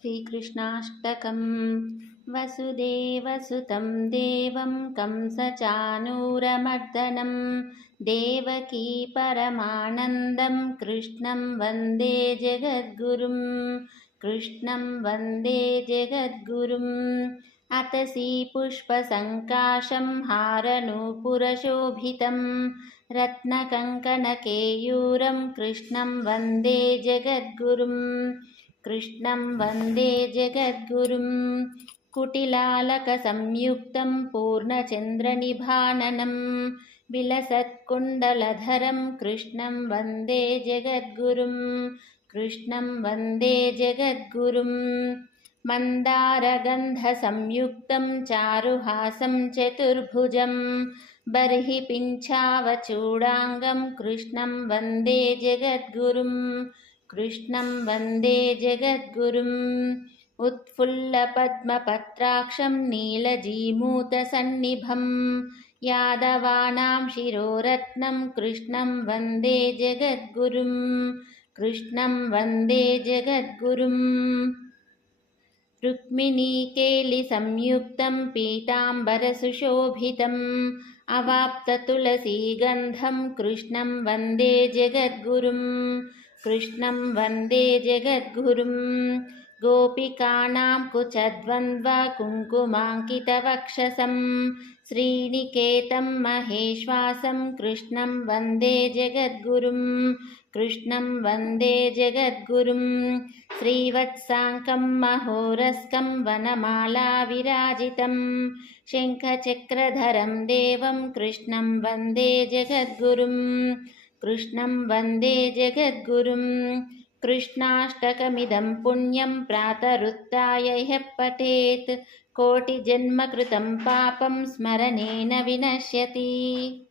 श्रीकृष्णाष्टकम्। वसुदेवसुतं देवं कंसचाणूरमर्दनं देवकी परमानन्दं कृष्णं वन्दे जगद्गुरुं। कृष्णं वन्दे जगद्गुरुम्। अतसी पुष्पसङ्काशं हारनूपुरशोभितं रत्नकङ्कणकेयूरं कृष्णं वन्दे जगद्गुरुम्। कृष्णं वन्दे जगद्गुरुम्। कुटिलालकसंयुक्तं पूर्णचन्द्रनिभाननं विलसत्कुण्डलधरं कृष्णं वन्दे जगद्गुरुम्। कृष्णं वन्दे जगद्गुरुम्। मन्दारगन्धसंयुक्तं चारुहासं चतुर्भुजं बर्हि पिञ्छावचूडाङ्गं कृष्णं वन्दे जगद्गुरुम्। कृष्णं वन्दे जगद्गुरुम्। उत्फुल्लपद्मपत्राक्षं नीलजीमूतसन्निभं यादवानां शिरोरत्नं कृष्णं वन्दे जगद्गुरुम्। कृष्णं वन्दे जगद्गुरुम्। रुक्मिणीकेलिसंयुक्तं पीताम्बरसुशोभितम् अवाप्ततुलसीगन्धं कृष्णं वन्दे जगद्गुरुम्। कृष्णं वन्दे जगद्गुरुम्। गोपिकानां कुचद्वन्द्वकुङ्कुमाङ्कितवक्षसं श्रीनिकेतं महेश्वासं कृष्णं वन्दे जगद्गुरुम्। कृष्णं वन्दे जगद्गुरुम्। श्रीवत्साङ्कं महोरस्कं वनमालाविराजितं शङ्खचक्रधरं देवं कृष्णं वन्दे जगद्गुरुम्। कृष्णं वन्दे जगद्गुरुम्। कृष्णाष्टकमिदं पुण्यं प्रातरुत्थाय यः पठेत् कोटिजन्मकृतं पापं स्मरणेन विनश्यति।